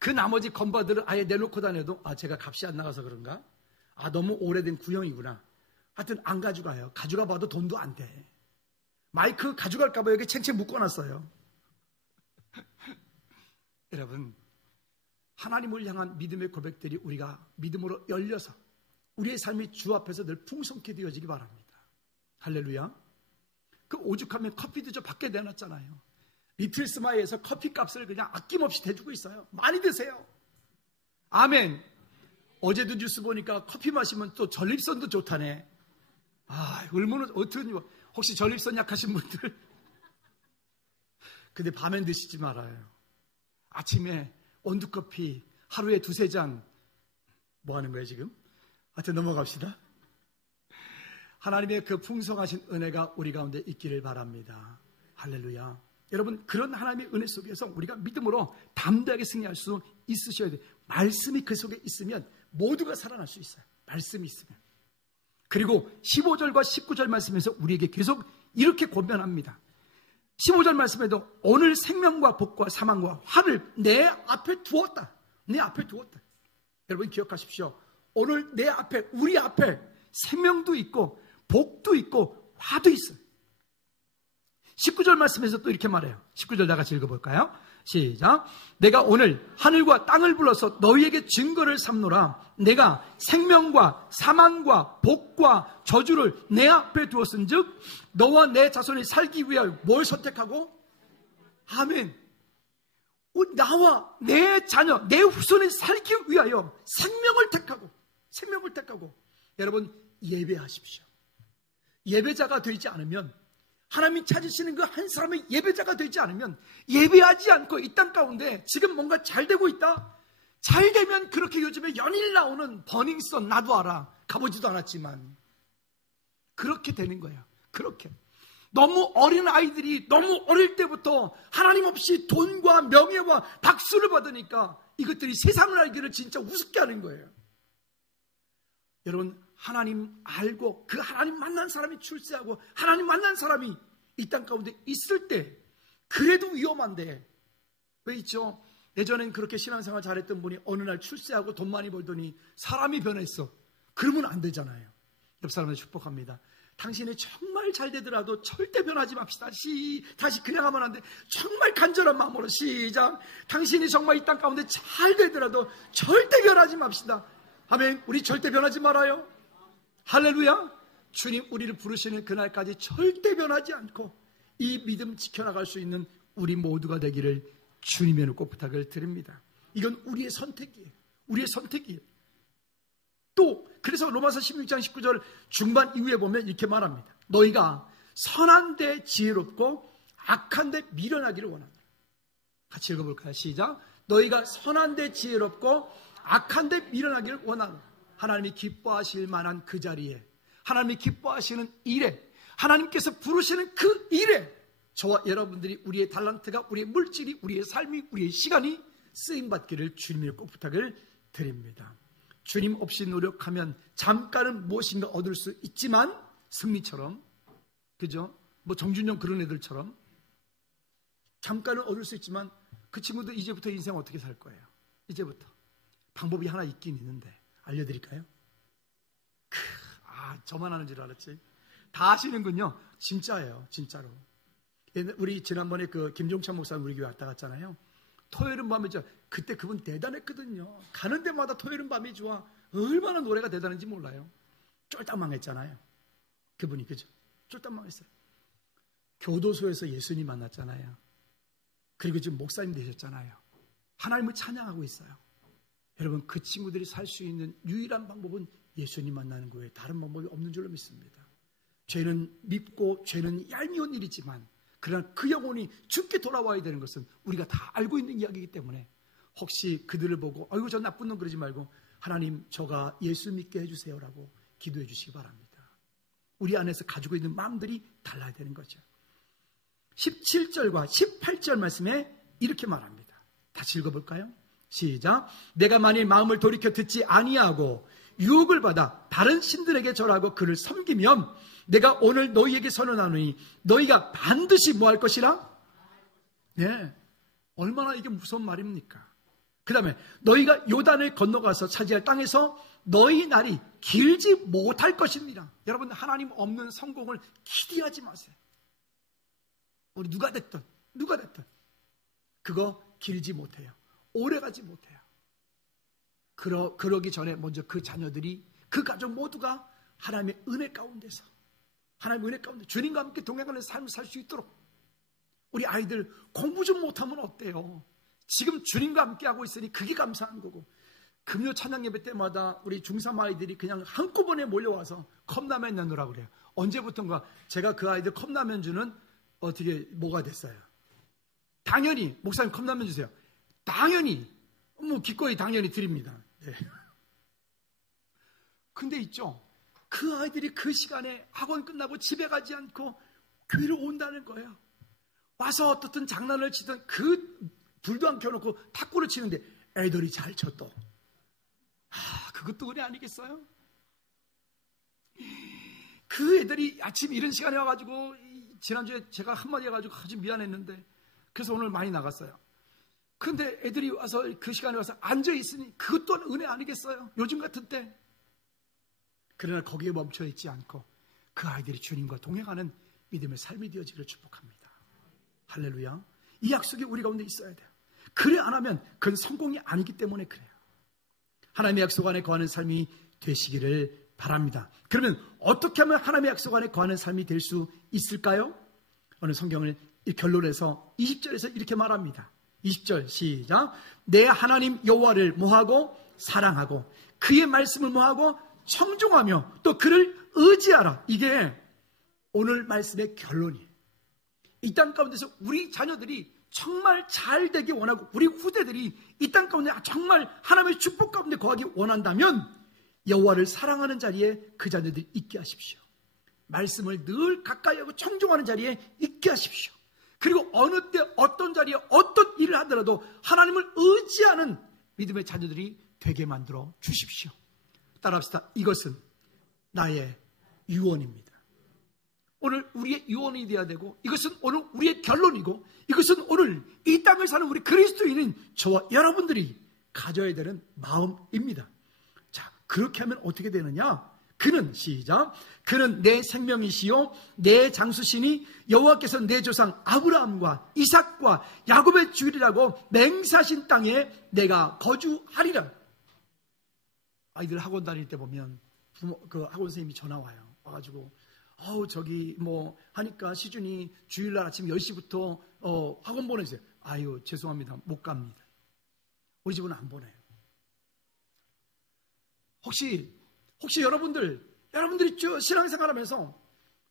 그 나머지 건바들을 아예 내놓고 다녀도 제가 값이 안 나가서 그런가? 너무 오래된 구형이구나. 하여튼 안 가져가요. 가져가 봐도 돈도 안 돼. 마이크 가져갈까 봐 여기 챙챙 묶어놨어요. 여러분, 하나님을 향한 믿음의 고백들이 우리가 믿음으로 열려서 우리의 삶이 주 앞에서 늘 풍성케 되어지기 바랍니다. 할렐루야. 그 오죽하면 커피도 저 밖에 내놨잖아요. 리틀 스마일에서 커피 값을 그냥 아낌없이 대주고 있어요. 많이 드세요. 아멘. 어제도 뉴스 보니까 커피 마시면 또 전립선도 좋다네. 얼마나 어떻게, 혹시 전립선 약하신 분들? 근데 밤엔 드시지 말아요. 아침에 원두커피 하루에 2-3잔. 뭐 하는 거예요 지금? 하여튼 넘어갑시다. 하나님의 그 풍성하신 은혜가 우리 가운데 있기를 바랍니다. 할렐루야. 여러분, 그런 하나님의 은혜 속에서 우리가 믿음으로 담대하게 승리할 수 있으셔야 돼요. 말씀이 그 속에 있으면 모두가 살아날 수 있어요. 말씀이 있으면. 그리고 15절과 19절 말씀에서 우리에게 계속 이렇게 권면합니다. 15절 말씀에도 오늘 생명과 복과 사망과 화를 내 앞에 두었다. 내 앞에 두었다. 여러분 기억하십시오. 오늘 내 앞에, 우리 앞에 생명도 있고 복도 있고 화도 있어요. 19절 말씀에서 또 이렇게 말해요. 19절 다 같이 읽어볼까요? 시작. 내가 오늘 하늘과 땅을 불러서 너희에게 증거를 삼노라. 내가 생명과 사망과 복과 저주를 내 앞에 두었은즉 너와 내 자손이 살기 위하여 뭘 선택하고? 아멘. 나와 내 자녀, 내 후손이 살기 위하여 생명을 택하고 여러분 예배하십시오. 예배자가 되지 않으면, 하나님이 찾으시는 그 한 사람의 예배자가 되지 않으면, 예배하지 않고 이 땅 가운데 지금 뭔가 잘 되고 있다? 잘 되면 그렇게 요즘에 연일 나오는 버닝썬 나도 알아. 가보지도 않았지만 그렇게 되는 거예요. 그렇게 너무 어린 아이들이 너무 어릴 때부터 하나님 없이 돈과 명예와 박수를 받으니까 이것들이 세상을 알기를 진짜 우습게 하는 거예요. 여러분, 하나님 알고 그 하나님 만난 사람이 출세하고 하나님 만난 사람이 이 땅 가운데 있을 때 그래도 위험한데 왜 있죠? 예전엔 그렇게 신앙생활 잘했던 분이 어느 날 출세하고 돈 많이 벌더니 사람이 변했어. 그러면 안 되잖아요. 옆 사람한테 축복합니다. 당신이 정말 잘 되더라도 절대 변하지 맙시다. 다시 그냥 하면 안 돼. 정말 간절한 마음으로 시작. 당신이 정말 이 땅 가운데 잘 되더라도 절대 변하지 맙시다. 아멘. 우리 절대 변하지 말아요. 할렐루야. 주님 우리를 부르시는 그날까지 절대 변하지 않고 이 믿음 지켜나갈 수 있는 우리 모두가 되기를 주님의 꼭 부탁을 드립니다. 이건 우리의 선택이에요. 우리의 선택이에요. 또 그래서 로마서 16장 19절 중반 이후에 보면 이렇게 말합니다. 너희가 선한 데 지혜롭고 악한 데 미련하기를 원한다. 같이 읽어볼까요? 시작. 너희가 선한 데 지혜롭고 악한 데 미련하기를 원한다. 하나님이 기뻐하실 만한 그 자리에, 하나님이 기뻐하시는 일에, 하나님께서 부르시는 그 일에 저와 여러분들이 우리의 달란트가, 우리의 물질이, 우리의 삶이, 우리의 시간이 쓰임받기를 주님의 꼭 부탁을 드립니다. 주님 없이 노력하면 잠깐은 무엇인가 얻을 수 있지만, 승리처럼, 그죠? 뭐 정준영 그런 애들처럼 잠깐은 얻을 수 있지만 그 친구들 이제부터 인생 어떻게 살 거예요? 이제부터 방법이 하나 있긴 있는데 알려드릴까요? 저만 하는 줄 알았지. 다 아시는군요. 진짜예요. 진짜로. 우리 지난번에 그 김종찬 목사님 우리 교회 왔다 갔잖아요. 토요일은 밤이죠. 그때 그분 대단했거든요. 가는 데마다 토요일은 밤이 좋아. 얼마나 노래가 대단한지 몰라요. 쫄딱 망했잖아요. 그분이, 그죠? 쫄딱 망했어요. 교도소에서 예수님 만났잖아요. 그리고 지금 목사님 되셨잖아요. 하나님을 찬양하고 있어요. 여러분, 그 친구들이 살 수 있는 유일한 방법은 예수님 만나는 거예요. 다른 방법이 없는 줄로 믿습니다. 죄는 밉고 죄는 얄미운 일이지만 그러나 그 영혼이 죽게 돌아와야 되는 것은 우리가 다 알고 있는 이야기이기 때문에 혹시 그들을 보고 아이고 저 나쁜 놈 그러지 말고 하나님 저가 예수 믿게 해주세요라고 기도해 주시기 바랍니다. 우리 안에서 가지고 있는 마음들이 달라야 되는 거죠. 17절과 18절 말씀에 이렇게 말합니다. 다시 읽어볼까요? 시작. 내가 만일 마음을 돌이켜 듣지 아니하고 유혹을 받아 다른 신들에게 절하고 그를 섬기면 내가 오늘 너희에게 선언하노니 너희가 반드시 뭐 할 것이라? 네, 얼마나 이게 무서운 말입니까? 그 다음에 너희가 요단을 건너가서 차지할 땅에서 너희 날이 길지 못할 것입니다. 여러분, 하나님 없는 성공을 기대하지 마세요. 우리 누가 됐든 그거 길지 못해요. 오래가지 못해요. 그러기 전에 먼저 그 자녀들이, 그 가족 모두가 하나님의 은혜 가운데서, 주님과 함께 동행하는 삶을 살 수 있도록, 우리 아이들 공부 좀 못하면 어때요? 지금 주님과 함께 하고 있으니 그게 감사한 거고, 금요 찬양 예배 때마다 우리 중3 아이들이 그냥 한꺼번에 몰려와서 컵라면 내놓으라고 그래요. 언제부턴가 제가 그 아이들 컵라면 주는 어떻게 뭐가 됐어요. 당연히 목사님 컵라면 주세요. 당연히 기꺼이 당연히 드립니다. 네. 근데 있죠, 그 아이들이 그 시간에 학원 끝나고 집에 가지 않고 교회로 온다는 거예요. 와서 어떻든 장난을 치든 그 불도 안 켜놓고 탁구를 치는데 애들이 잘 쳤또. 그것도 은혜 아니겠어요? 그 애들이 아침 이런 시간에 와가지고, 지난주에 제가 한마디 해가지고 아주 미안했는데, 그래서 오늘 많이 나갔어요. 근데 애들이 와서 그 시간에 와서 앉아있으니 그것 또한 은혜 아니겠어요? 요즘 같은 때. 그러나 거기에 멈춰있지 않고 그 아이들이 주님과 동행하는 믿음의 삶이 되어지기를 축복합니다. 할렐루야. 이 약속이 우리 가운데 있어야 돼요. 그래 안 하면 그건 성공이 아니기 때문에 그래요. 하나님의 약속 안에 거하는 삶이 되시기를 바랍니다. 그러면 어떻게 하면 하나님의 약속 안에 거하는 삶이 될 수 있을까요? 오늘 성경을 결론에서 20절에서 이렇게 말합니다. 20절 시작. 내 하나님 여호와를 뭐하고? 사랑하고 그의 말씀을 뭐하고? 청종하며 또 그를 의지하라. 이게 오늘 말씀의 결론이에요. 이 땅 가운데서 우리 자녀들이 정말 잘 되기 원하고 우리 후대들이 이 땅 가운데 정말 하나님의 축복 가운데 거하기 원한다면 여호와를 사랑하는 자리에 그 자녀들이 있게 하십시오. 말씀을 늘 가까이 하고 청종하는 자리에 있게 하십시오. 그리고 어느 때 어떤 자리에 어떤 일을 하더라도 하나님을 의지하는 믿음의 자녀들이 되게 만들어 주십시오. 따라합시다. 이것은 나의 유언입니다. 오늘 우리의 유언이 되어야 되고, 이것은 오늘 우리의 결론이고, 이것은 오늘 이 땅을 사는 우리 그리스도인인 저와 여러분들이 가져야 되는 마음입니다. 자, 그렇게 하면 어떻게 되느냐? 그는 시작. 그는 내 생명이시요 내 장수시니 여호와께서 내 조상 아브라함과 이삭과 야곱의 주일이라고 맹세하신 땅에 내가 거주하리라. 아이들 학원 다닐 때 보면 그 학원 선생님이 전화 와요. 와가지고 저기 뭐 하니까 시준이 주일날 아침 10시부터 학원 보내주세요. 아유 죄송합니다. 못 갑니다. 우리 집은 안 보내요. 혹시 여러분들이 신앙생활하면서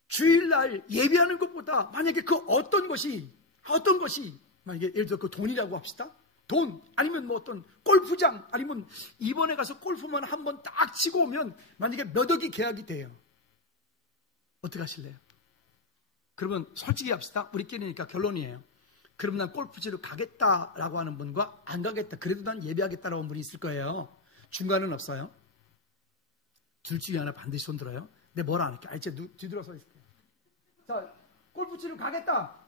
주일날 예배하는 것보다 만약에 그 어떤 것이 만약에 예를 들어 그 돈이라고 합시다. 돈 아니면 뭐 어떤 골프장 아니면 이번에 가서 골프만 한번 딱 치고 오면 만약에 몇 억이 계약이 돼요. 어떻게 하실래요? 그러면 솔직히 합시다. 우리끼리니까 결론이에요. 그러면 난 골프 치러 가겠다라고 하는 분과 안 가겠다. 그래도 난 예배하겠다라고 하는 분이 있을 거예요. 중간은 없어요. 둘 중에 하나 반드시 손 들어요. 내 뭐라 안 할게. 이제 뒤돌아 서 있을게요. 자, 골프 치러 가겠다.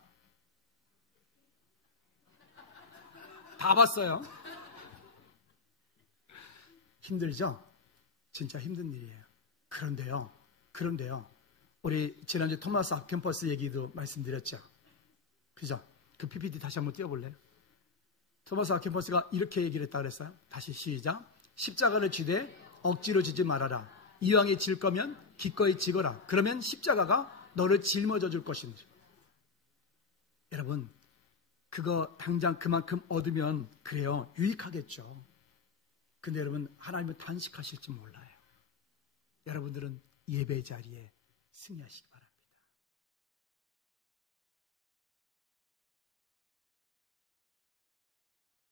다 봤어요. 힘들죠? 진짜 힘든 일이에요. 그런데요. 우리 지난주 토마스 아켄퍼스 얘기도 말씀드렸죠. 그죠? 그 PPT 다시 한번 띄워볼래요? 토마스 아켄퍼스가 이렇게 얘기를 했다 그랬어요. 다시 시작. 십자가를 지되 억지로 지지 말아라. 이왕에 질 거면 기꺼이 지거라. 그러면 십자가가 너를 짊어져 줄 것인지. 여러분, 그거 당장 그만큼 얻으면 그래요. 유익하겠죠. 근데 여러분, 하나님은 단식하실지 몰라요. 여러분들은 예배 자리에 승리하시기 바랍니다.